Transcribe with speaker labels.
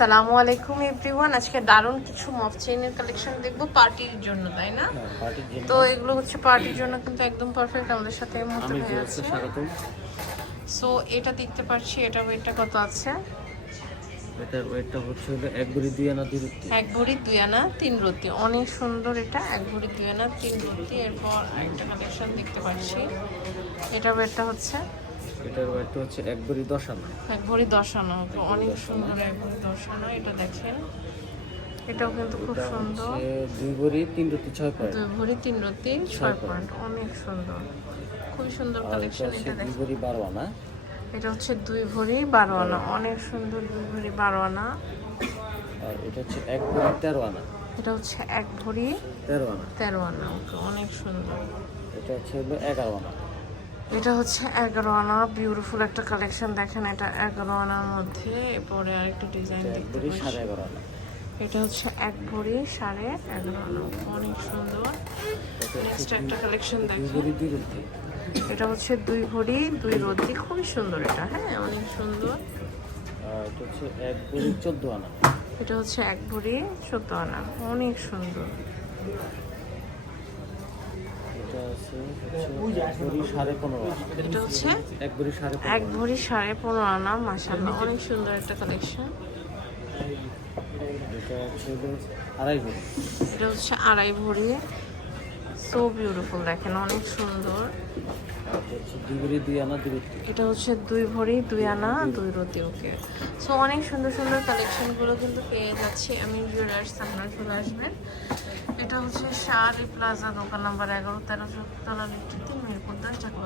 Speaker 1: সালামু আলাইকুম এভরিওয়ান। আজকে দারুণ কিছু মফ চেইনের কালেকশন দেখব পার্টির জন্য তাই না?
Speaker 2: হ্যাঁ,
Speaker 1: তো এগুলো হচ্ছে পার্টির জন্য কিন্তু একদম পারফেক্ট আমাদের সাথে এই মুহূর্তে হয়ে আছে। সো এটা দেখতে পাচ্ছি এটা ওয়েটটা কত আছে?
Speaker 2: এটার ওয়েটটা হচ্ছে হলো এক ভরি দুই আনা দুই রুটি।
Speaker 1: এক ভরি দুই আনা তিন রতি অনেক সুন্দর এটা এক ভরি দুই আনা তিন রতি এরপর আরেকটা কালেকশন দেখতে পাচ্ছি। এটা ওয়েটটা হচ্ছে
Speaker 2: এটার ওয়েটটা হচ্ছে এক ভরি দশ আনা
Speaker 1: এক ভরি দশ আনা অনেক সুন্দর এক ভরি দশ আনা এটা দেখেন। এটাও কিন্তু খুব সুন্দর।
Speaker 2: দুই ভরি তিন রুটি ছয় পয়েন্ট।
Speaker 1: দুই ভরি তিন রতি ছয় পয়েন্ট। অনেক সুন্দর। খুবই সুন্দর
Speaker 2: আর এটা
Speaker 1: কালেকশন
Speaker 2: দুই ভরি বারো আনা।
Speaker 1: এটা হচ্ছে দুই ভরি বারো আনা। অনেক সুন্দর দুই ভরি বারো আনা।
Speaker 2: আর এটা হচ্ছে এক ভরি তেরো আনা।
Speaker 1: এটা হচ্ছে এক ভরি
Speaker 2: তেরো আনা।
Speaker 1: তেরো আনা ওকে অনেক সুন্দর।
Speaker 2: এটা হচ্ছে হলো এগারো আনা।
Speaker 1: এটা হচ্ছে এগারো আনা বিউটিফুল একটা কালেকশন দেখেন এটা এগারো আনার মধ্যে। এরপরে আরেকটা ডিজাইন দেখতে এটা হচ্ছে এক ভরি সাড়ে এগারো আনা। অনেক সুন্দর। নেক্সট একটা কালেকশন দেখেন। এটা হচ্ছে দুই ভরি দুই রতি খুবই সুন্দর এটা হ্যাঁ? অনেক সুন্দর।
Speaker 2: আর এটা হচ্ছে এক ভরি চোদ্দ আনা।
Speaker 1: এটা হচ্ছে এক ভরি চোদ্দ আনা। অনেক সুন্দর।
Speaker 2: এটা হচ্ছে এক ভরি সাড়ে পনেরো আনা।
Speaker 1: এটা হচ্ছে?
Speaker 2: এক ভরি সাড়ে
Speaker 1: এক ভরি সাড়ে পনেরো আনা মাসাল্লাহ অনেক সুন্দর একটা কালেকশন
Speaker 2: এটা হচ্ছে আড়াই ভরি।
Speaker 1: এটা হচ্ছে আড়াই ভরি। সো বিউটিফুল দেখেন, অনেক সুন্দর।
Speaker 2: এটা হচ্ছে দুই ভরি, দুই আনা, দুই
Speaker 1: রতি, ওকে। সো অনেক সুন্দর সুন্দর কালেকশনগুলো কিন্তু পেয়ে যাচ্ছি আমি জুয়েলার্স আপনার চলে আসবেন। এটা হচ্ছে শাড়ি প্লাজা দোকান নাম্বার এগারো, তেরো চোদ্দ, তলা লিফটের তিন মিরপুর দশ, ঢাকা।